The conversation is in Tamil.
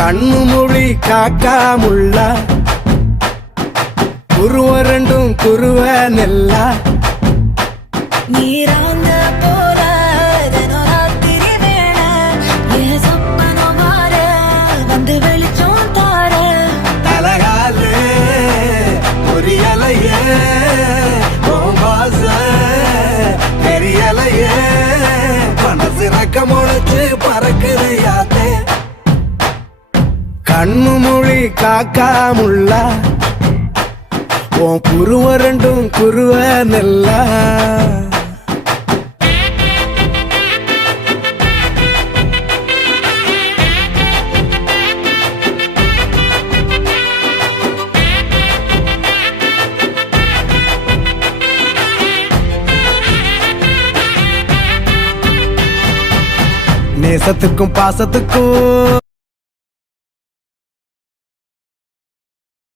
கண்ணு மொழி காக்காமுள்ள குருவ ரெண்டும் குருவ நெல்லா நீராங்க போல தினராத்திரி வேண என் சொப்பனம் மாற வந்து வெளிச்சம் தார தலகாலே பொரியலையே ஓம்பாச பெரியலையே மனசு ரக்க முளைச்சு பறக்குது யாத்தே கண்ணு மொழி காக்காமுள்ள உன் குருவ ரெண்டும் குருவ நெல்லா நேசத்துக்கும் பாசத்துக்கும்